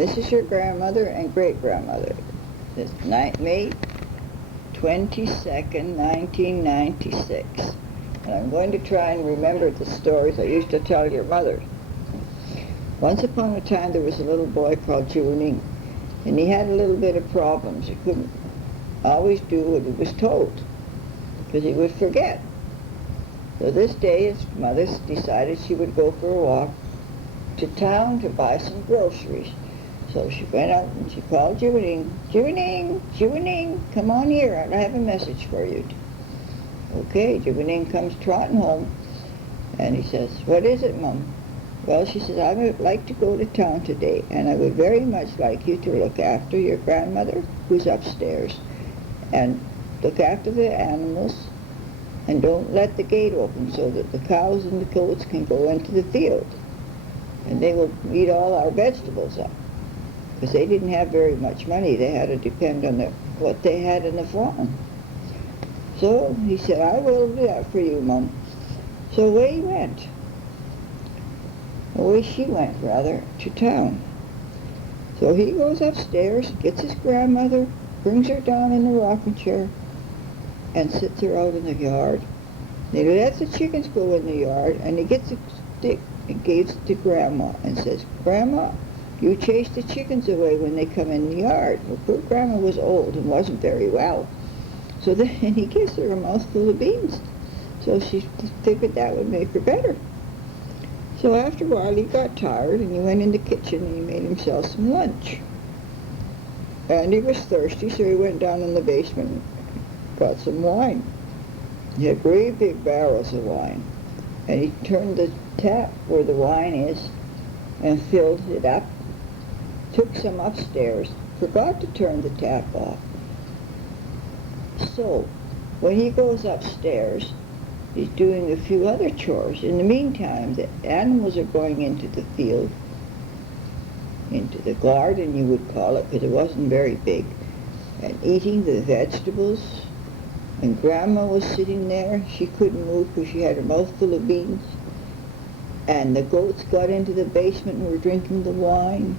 This is your grandmother and great-grandmother. This May 22nd, 1996. And I'm going to try and remember the stories I used to tell your mother. Once upon a time there was a little boy called Joanne, and he had a little bit of problems. He couldn't always do what he was told, because he would forget. So this day his mother decided she would go for a walk to town to buy some groceries. So she went out and she called Joanne. Joanne, come on here, I have a message for you. Okay, Joanne comes trotting home, and he says, what is it, Mum? Well, she says, I would like to go to town today, and I would very much like you to look after your grandmother, who's upstairs, and look after the animals, and don't let the gate open so that the cows and the goats can go into the field, and they will eat all our vegetables up. Because they didn't have very much money. They had to depend on what they had in the farm. So he said, I will do that for you, Mum. So away he went. Away she went, rather, to town. So he goes upstairs, gets his grandmother, brings her down in the rocking chair, and sits her out in the yard. And he lets the chickens go in the yard, and he gets a stick and gives it to Grandma and says, Grandma, you chase the chickens away when they come in the yard. Well, poor Grandma was old and wasn't very well. So then he gives her a mouthful of beans. So she figured that would make her better. So after a while he got tired and he went in the kitchen and he made himself some lunch. And he was thirsty, so he went down in the basement and got some wine. He had great big barrels of wine. And he turned the tap where the wine is and filled it up. Took some upstairs, forgot to turn the tap off. So, when he goes upstairs, he's doing a few other chores. In the meantime, the animals are going into the field, into the garden, you would call it, because it wasn't very big, and eating the vegetables. And Grandma was sitting there. She couldn't move because she had her mouth full of beans. And the goats got into the basement and were drinking the wine.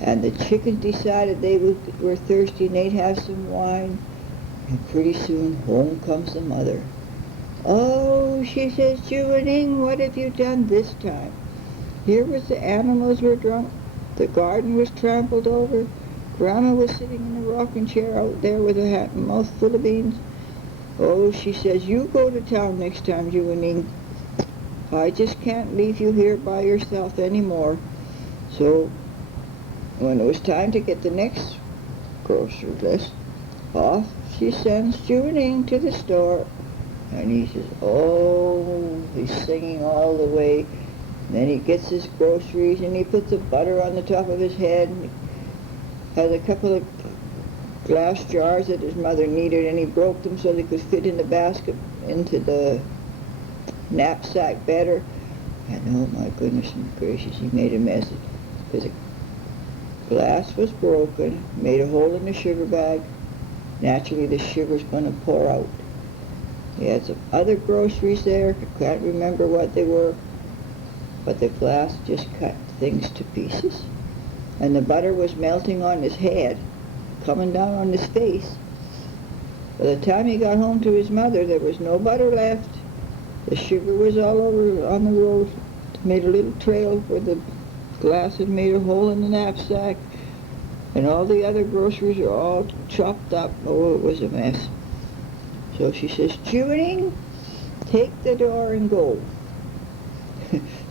And the chickens decided they were thirsty and they'd have some wine. And pretty soon, home comes the mother. Oh, she says, Joanne, what have you done this time? Here was the animals were drunk, the garden was trampled over, Grandma was sitting in a rocking chair out there with a mouth full of beans. Oh, she says, you go to town next time, Joanne. I just can't leave you here by yourself anymore. So, when it was time to get the next grocery list, off she sends Joanne to the store. And he says, oh, he's singing all the way. And then he gets his groceries and he puts the butter on the top of his head. And he has a couple of glass jars that his mother needed, and he broke them so they could fit in the basket, into the knapsack better. And oh my goodness and gracious, he made a mess. Because the glass was broken, made a hole in the sugar bag. Naturally, the sugar's going to pour out. He had some other groceries there. I can't remember what they were, but the glass just cut things to pieces. And the butter was melting on his head, coming down on his face. By the time he got home to his mother, there was no butter left. The sugar was all over on the road. Made a little trail where the glass had made a hole in the knapsack. And all the other groceries are all chopped up. Oh, it was a mess. So she says, Joanne, take the door and go.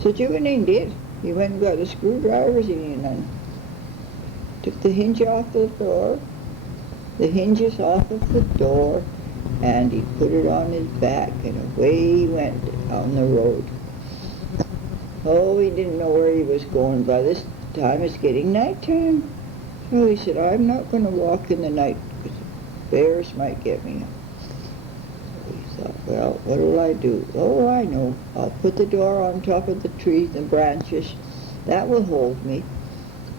So Joanne did. He went and got the screwdrivers and took the hinge off the door, the hinges off of the door, and he put it on his back, and away he went on the road. Oh, he didn't know where he was going. By this time it's getting nighttime. So he said, I'm not going to walk in the night because bears might get me. So he thought, well, what will I do? Oh, I know. I'll put the door on top of the trees and branches. That will hold me,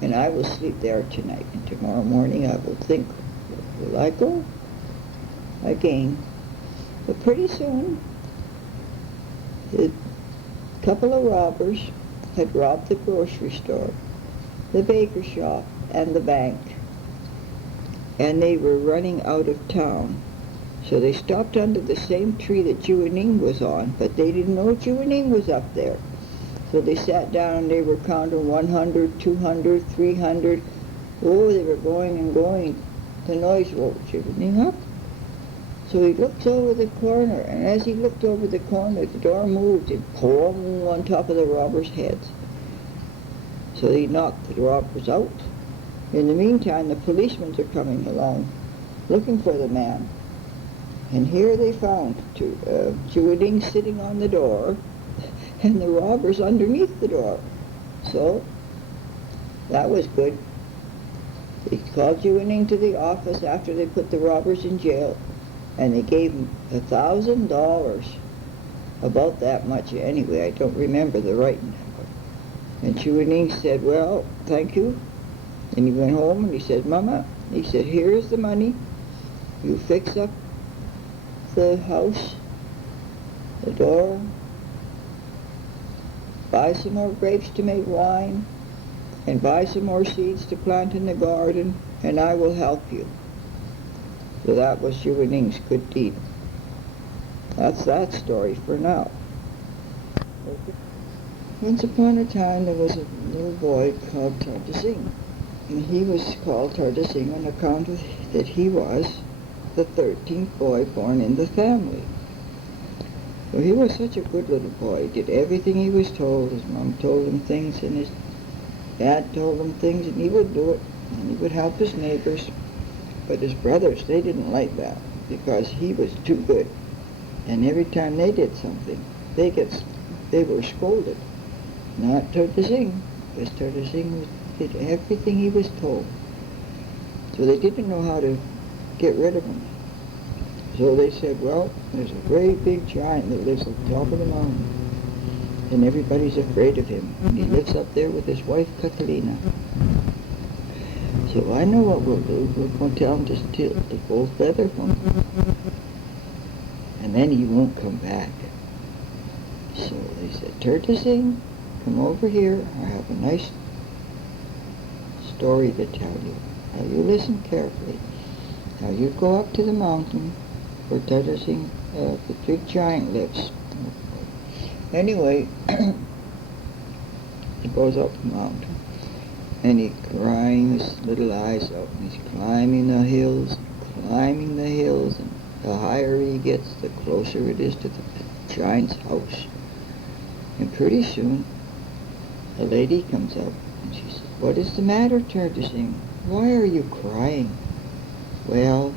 and I will sleep there tonight. And tomorrow morning I will think, will I go again? But pretty soon, a couple of robbers had robbed the grocery store. the baker shop, and the bank. And they were running out of town. So they stopped under the same tree that Joanne was on, but they didn't know Joanne was up there. So they sat down and they were counting 100, 200, 300. Oh, they were going and going. The noise woke Joanne up. So he looks over the corner, and as he looked over the corner, the door moved and boom on top of the robbers' heads. So he knocked the robbers out. In the meantime, the policemen are coming along, looking for the man. And here they found Joanne sitting on the door, and the robbers underneath the door. So that was good. They called Joanne to the office after they put the robbers in jail, and they gave him $1,000. About that much anyway. I don't remember the right number. And Joanne said, well, thank you. And he went home and he said, Mama, he said, here's the money. You fix up the house, the door, buy some more grapes to make wine, and buy some more seeds to plant in the garden, and I will help you. So that was Joanne's good deed. That's that story for now. Once upon a time there was a little boy called Bardessono. And he was called Bardessono on account of that he was the 13th boy born in the family. So he was such a good little boy. He did everything he was told. His mom told him things and his dad told him things, and he would do it. And he would help his neighbors. But his brothers, they didn't like that because he was too good. And every time they did something, they were scolded. Not Bardessono, because Bardessono did everything he was told. So they didn't know how to get rid of him. So they said, well, there's a great big giant that lives at the top of the mountain, and everybody's afraid of him. And he lives up there with his wife, Catalina. So I know what we'll do. We're going to tell him to steal the gold feather from him. And then he won't come back. So they said, Bardessono, come over here. I have a nice story to tell you. Now you listen carefully. Now you go up to the mountain where Bardessono, the big giant, lives. Anyway, he goes up the mountain, and he's crying his little eyes out, and he's climbing the hills, and the higher he gets, the closer it is to the giant's house. And pretty soon, a lady comes up, and she says, what is the matter, Bardessono? Why are you crying? Well,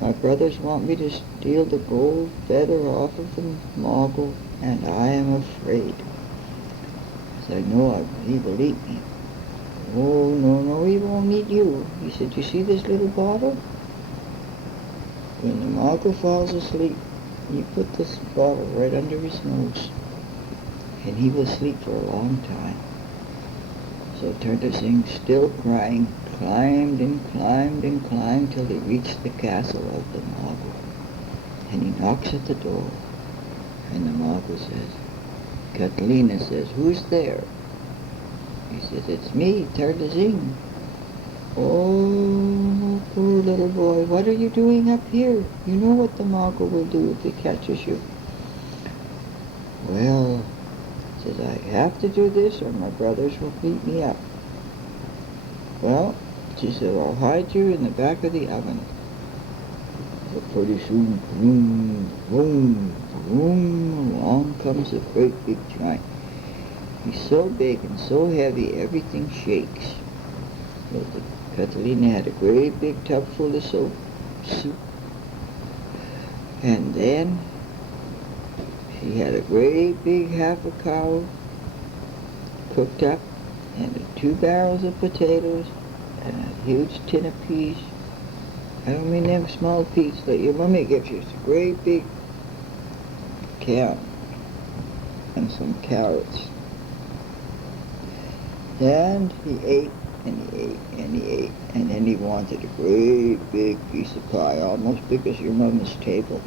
my brothers want me to steal the gold feather off of the mogul, and I am afraid. I said, no, he will eat me. Oh, no, he won't eat you. He said, you see this little bottle? When the mogul falls asleep, you put this bottle right under his nose, and he will sleep for a long time. So Bardessono, still crying, climbed till he reached the castle of the mogul. And he knocks at the door, and the mogul says, Catalina says, who's there? He says, it's me, Bardessono. Oh, poor little boy, what are you doing up here? You know what the mogul will do if he catches you. Well, says, I have to do this or my brothers will beat me up. Well, she said, I'll hide you in the back of the oven. So pretty soon, boom, boom, boom, along comes a great big giant. He's so big and so heavy, everything shakes. So Catalina had a great big tub full of soup. And then she had a great big half a cow cooked up, and 2 barrels of potatoes, and a huge tin of peas. I don't mean them small peas that your mommy gives you. It's a great big can, and some carrots. And he ate, and he ate, and he ate, and then he wanted a great big piece of pie, almost big as your mama's table.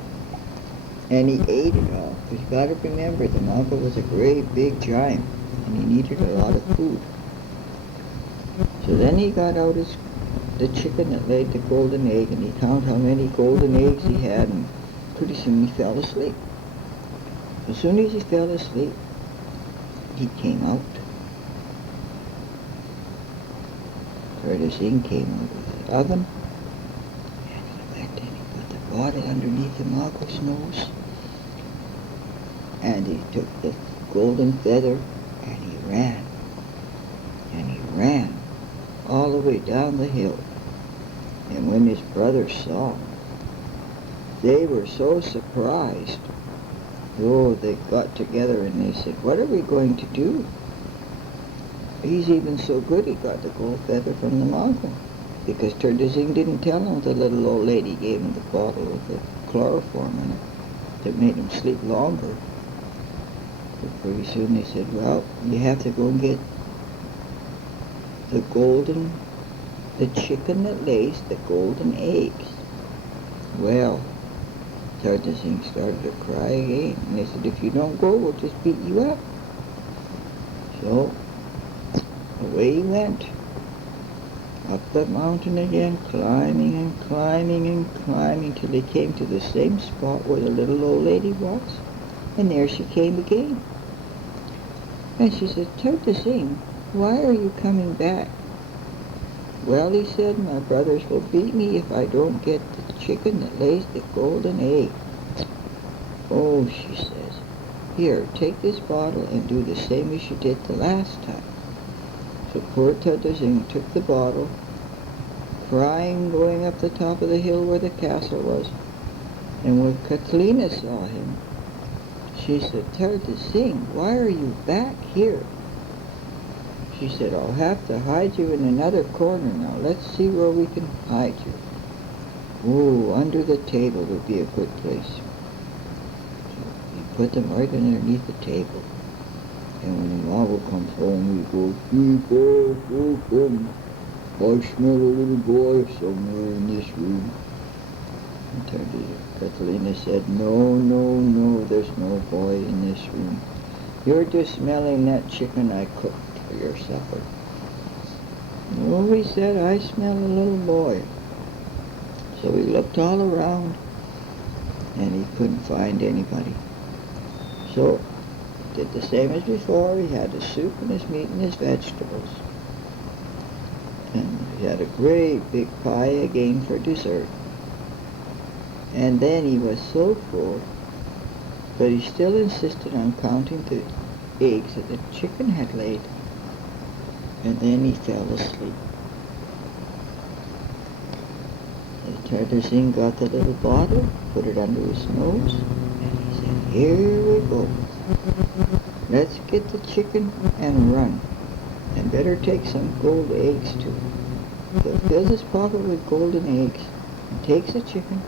And he ate it all, because you got to remember, the mogul was a great big giant, and he needed a lot of food. So then he got out the chicken that laid the golden egg, and he counted how many golden eggs he had, and pretty soon he fell asleep. As soon as he fell asleep, he came out. Bardessono came out of the oven, and he went and he put the bottle underneath the Mago's nose, and he took the golden feather, and he ran all the way down the hill. And when his brothers saw him, they were so surprised. Oh, they got together and they said, "What are we going to do? He's even so good he got the gold feather from the Mago." Because Bardessono didn't tell him the little old lady gave him the bottle with the chloroform in it that made him sleep longer. But pretty soon they said, "Well, you have to go and get the chicken that lays the golden eggs." Well, Bardessono started to cry again, and they said, "If you don't go, we'll just beat you up." So away he went, up the mountain again, climbing and climbing and climbing, till he came to the same spot where the little old lady was. And there she came again. And she said, "Bardessono, why are you coming back?" "Well," he said, "my brothers will beat me if I don't get the chicken that lays the golden egg." "Oh," she says, "here, take this bottle and do the same as you did the last time." So poor Bardessono took the bottle, crying, going up the top of the hill where the castle was. And when Catilina saw him, she said, "Bardessono, why are you back here?" She said, "I'll have to hide you in another corner now. Let's see where we can hide you." "Oh, under the table would be a good place." So he put them right underneath the table. And when the Mago comes home, he goes, "People, welcome. I smell a little boy somewhere in this room." And Catilina said, No, there's no boy in this room. You're just smelling that chicken I cooked for your supper." "No," he said, "I smell a little boy." So he looked all around, and he couldn't find anybody. So he did the same as before. He had his soup and his meat and his vegetables. And he had a great big pie again for dessert. And then he was so full, but he still insisted on counting the eggs that the chicken had laid. And then he fell asleep. Bardessono got the little bottle, put it under his nose, and he said, "Here we go. Let's get the chicken and run. And better take some gold eggs too." So he fills his pocket with golden eggs, and takes the chicken,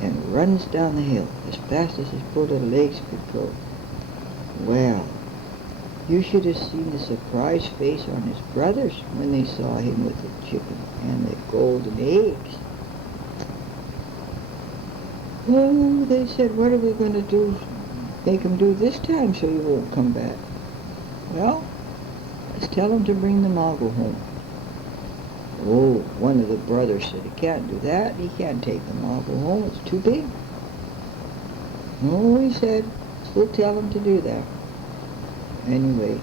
and runs down the hill as fast as his poor little legs could go. Well, you should have seen the surprised face on his brothers when they saw him with the chicken and the golden eggs. Oh, they said, "What are we going to do? Make him do this time so he won't come back?" "Well, let's tell him to bring the Mago home." Oh, one of the brothers said, "He can't do that. He can't take the Mago home. It's too big." "No," he said, "we'll tell him to do that." Anyway,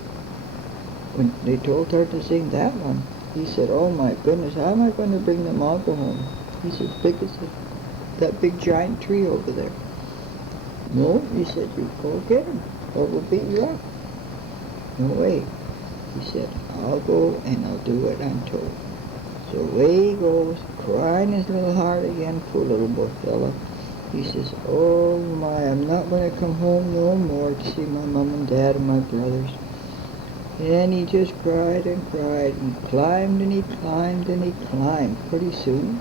when they told Bardessono that one, he said, "Oh my goodness, how am I going to bring the Mago home? He's as big as that big giant tree over there." "No," he said, "you go get him, or we'll beat you up." "No way," he said, "I'll go and I'll do what I'm told." So away he goes, crying his little heart again, poor little boy fella. He says, "Oh my, I'm not going to come home no more to see my mom and dad and my brothers." And he just cried and cried, and climbed and he climbed and he climbed. Pretty soon,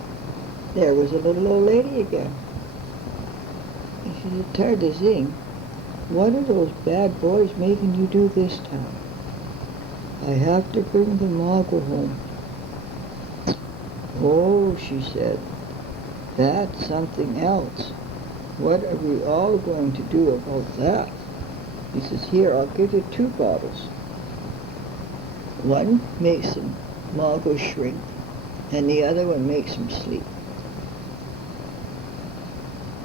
there was a little old lady again. And she said, "Bardessono, what are those bad boys making you do this time?" "I have to bring the Mago home." "Oh," she said, "that's something else. What are we all going to do about that?" He says, "Here, I'll give you 2 bottles. One makes him Margot shrink, and the other one makes him sleep.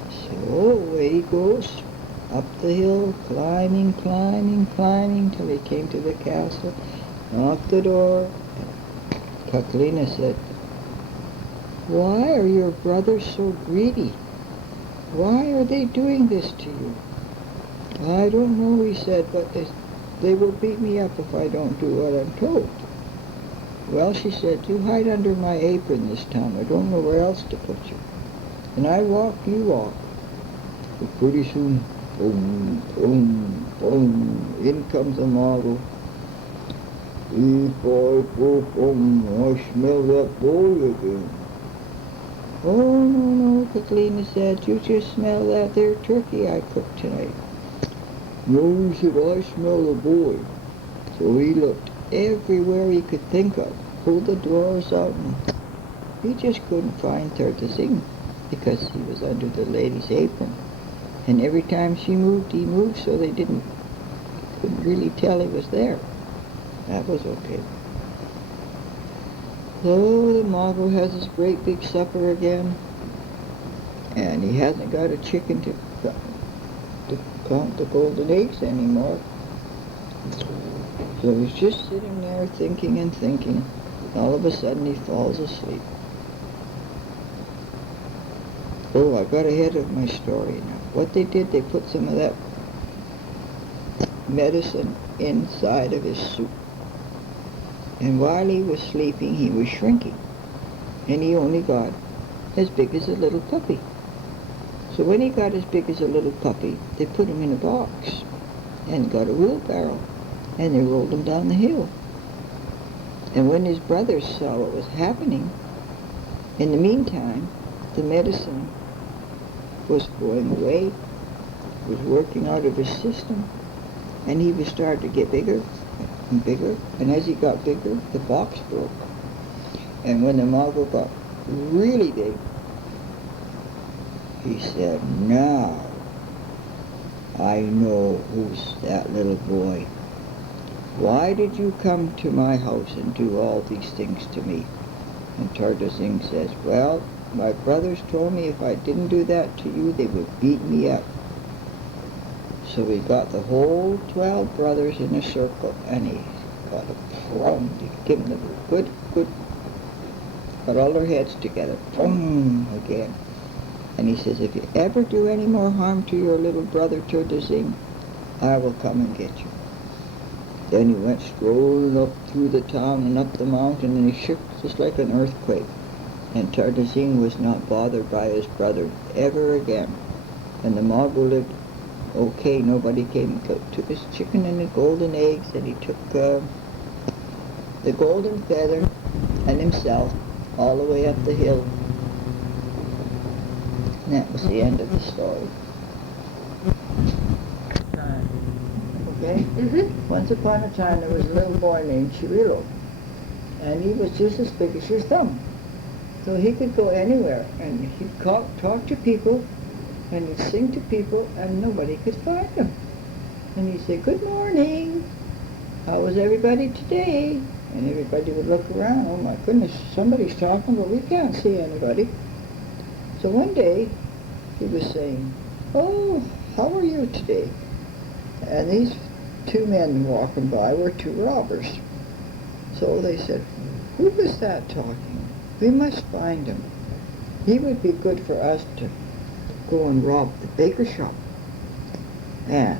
So away he goes, up the hill, climbing, climbing, climbing, till he came to the castle, knocked the door. Kaklina said, "Why are your brothers so greedy? Why are they doing this to you?" "I don't know," he said, "but they will beat me up if I don't do what I'm told." "Well," she said, "you hide under my apron this time. I don't know where else to put you. And I walk, you walk." But pretty soon, boom, boom, boom, in comes the model. I smell that boy again. "Oh, no, Kaklina said, "you just smell that there turkey I cooked tonight." "No," he said, "I smell the boy." So he looked everywhere he could think of, pulled the drawers out, and he just couldn't find Bardessono because he was under the lady's apron. And every time she moved, he moved, so they couldn't really tell he was there. That was okay. So the Mago has his great big supper again, and he hasn't got a chicken to count the golden eggs anymore. So he's just sitting there thinking and thinking. All of a sudden he falls asleep. Oh, I got ahead of my story now. What they did, they put some of that medicine inside of his soup. And while he was sleeping, he was shrinking. And he only got as big as a little puppy. So when he got as big as a little puppy, they put him in a box and got a wheelbarrow. And they rolled him down the hill. And when his brothers saw what was happening, in the meantime, the medicine was going away, was working out of his system, and he was starting to get bigger and bigger. And as he got bigger, the box broke. And when the Mago got really big, he said, "Now I know who's that little boy. Why did you come to my house and do all these things to me?" And Bardessono says, "Well, my brothers told me if I didn't do that to you, they would beat me up." So he got the whole 12 brothers in a circle, and he got a plum to give them a good, got all their heads together, boom, again. And he says, "If you ever do any more harm to your little brother Bardessono, I will come and get you." Then he went strolling up through the town and up the mountain, and he shook just like an earthquake. And Bardessono was not bothered by his brother ever again. And the Mago lived okay. Nobody came. He took his chicken and the golden eggs, and he took the golden feather and himself all the way up the hill. And that was the end of the story. Okay? Mm-hmm. Once upon a time, there was a little boy named Chirilo, and he was just as big as your thumb. So he could go anywhere, and he'd talk to people, and he'd sing to people, and nobody could find him. And he'd say, "Good morning. How was everybody today?" And everybody would look around. "Oh my goodness, somebody's talking, but we can't see anybody." So one day, he was saying, "Oh, how are you today?" And these two men walking by were two robbers. So they said, "Who was that talking? We must find him. He would be good for us to go and rob the baker shop." And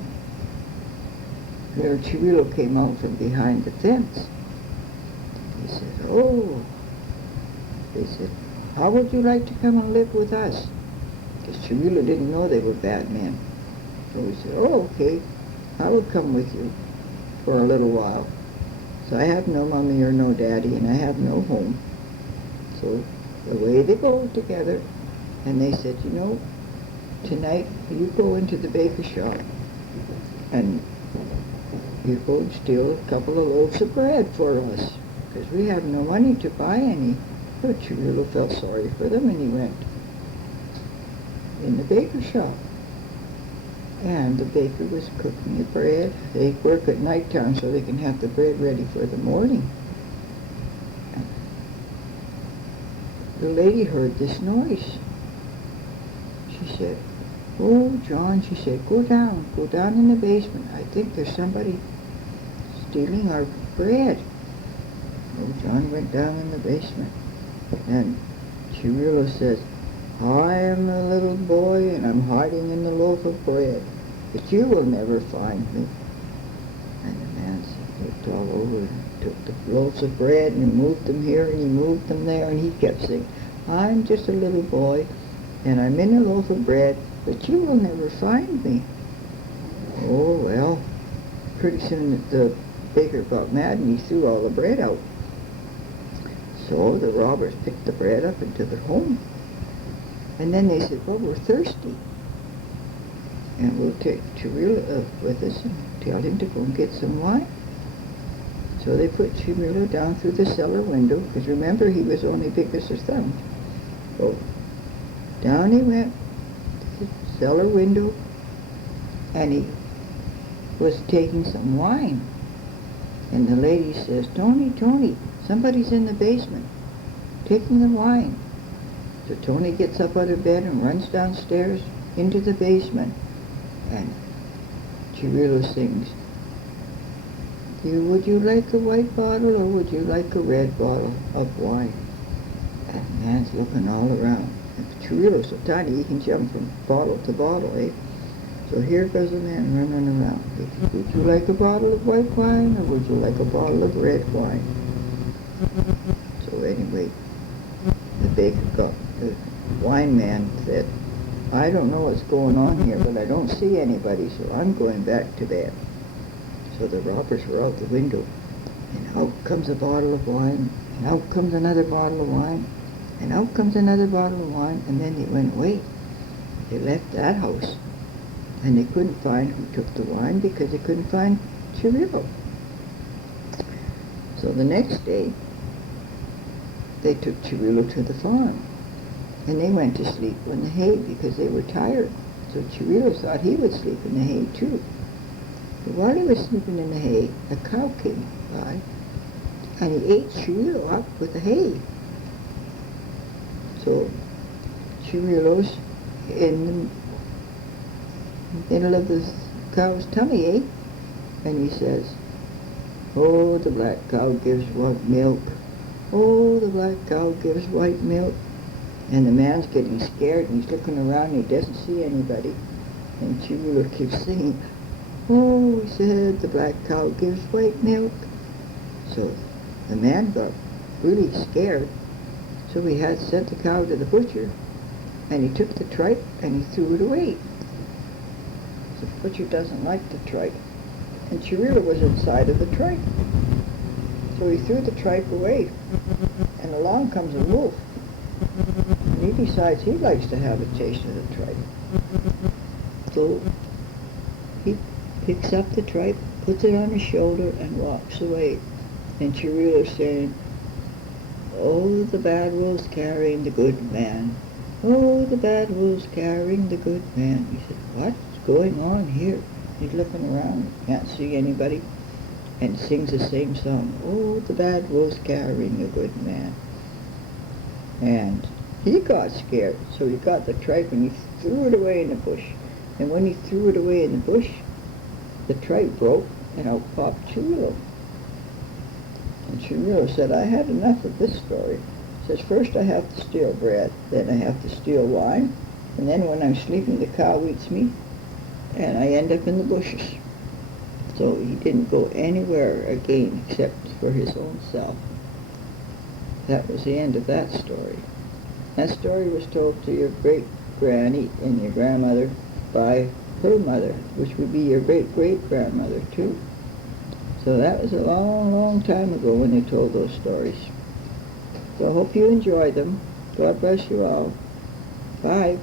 there Chirilo came out from behind the fence. He said, "Oh," they said, "how would you like to come and live with us?" Because Chirilo didn't know they were bad men. So he said, "Oh, okay, I will come with you for a little while. So I have no mommy or no daddy, and I have no home." So away they go together, and they said, "You know, tonight you go into the baker shop, and you go and steal a couple of loaves of bread for us, because we have no money to buy any." But Chirilo felt sorry for them, and he went in the baker shop. And the baker was cooking the bread. They work at night time so they can have the bread ready for the morning. And the lady heard this noise. She said, "Oh, John," she said, go down in the basement. I think there's somebody stealing our bread." Oh, John went down in the basement, and Chirilo says, "I am a little boy, and I'm hiding in the loaf of bread, but you will never find me." And the man looked all over and took the loaves of bread and moved them here and he moved them there, and he kept saying, "I'm just a little boy, and I'm in a loaf of bread, but you will never find me." Oh, well, pretty soon the baker got mad and he threw all the bread out. So the robbers picked the bread up and took it home. And then they said, "Well, we're thirsty, and we'll take Chirilo with us and tell him to go and get some wine." So they put Chirilo down through the cellar window, because remember, he was only big as his thumb. So down he went to the cellar window, and he was taking some wine. And the lady says, Tony, somebody's in the basement taking the wine." So Tony gets up out of bed and runs downstairs into the basement, and Chirilo sings, "Would you like a white bottle or would you like a red bottle of wine?" And the man's looking all around. And Chirilo's so tiny he can jump from bottle to bottle, eh? So here goes the man running around. "Would you like a bottle of white wine or would you like a bottle of red wine?" So anyway, the wine man said, "I don't know what's going on here, but I don't see anybody, so I'm going back to bed." So the robbers were out the window, and out comes a bottle of wine, and out comes another bottle of wine, and out comes another bottle of wine, and then they went away. They left that house, and they couldn't find who took the wine because they couldn't find Chirilo. So the next day, they took Chirilo to the farm, and they went to sleep in the hay because they were tired. So Chirilo thought he would sleep in the hay too. But while he was sleeping in the hay, a cow came by, and he ate Chirilo up with the hay. So Chirilo's in the middle of the cow's tummy, eh? And he says, "Oh, the black cow gives white milk. Oh, the black cow gives white milk." And the man's getting scared, and he's looking around, and he doesn't see anybody. And Chirilo keeps singing, "Oh," he said, "the black cow gives white milk." So the man got really scared, so he had sent the cow to the butcher, and he took the tripe and he threw it away. So the butcher doesn't like the tripe, and Chirilo was inside of the tripe. So he threw the tripe away, and along comes a wolf, and he decides he likes to have a taste of the tripe. So he picks up the tripe, puts it on his shoulder, and walks away. And Chirilo's saying, "Oh, the bad wolf's carrying the good man. Oh, the bad wolf's carrying the good man." He said, "What's going on here?" He's looking around, can't see anybody, and sings the same song, "Oh, the bad wolf's carrying a good man." And he got scared, so he got the tripe and he threw it away in the bush. And when he threw it away in the bush, the tripe broke, and out popped Chirilo. And Chirilo said, "I had enough of this story." He says, "First I have to steal bread, then I have to steal wine, and then when I'm sleeping the cow eats me, and I end up in the bushes." So he didn't go anywhere again except for his own self. That was the end of that story. That story was told to your great-granny and your grandmother by her mother, which would be your great-great-grandmother too. So that was a long, long time ago when they told those stories. So I hope you enjoy them. God bless you all. Bye.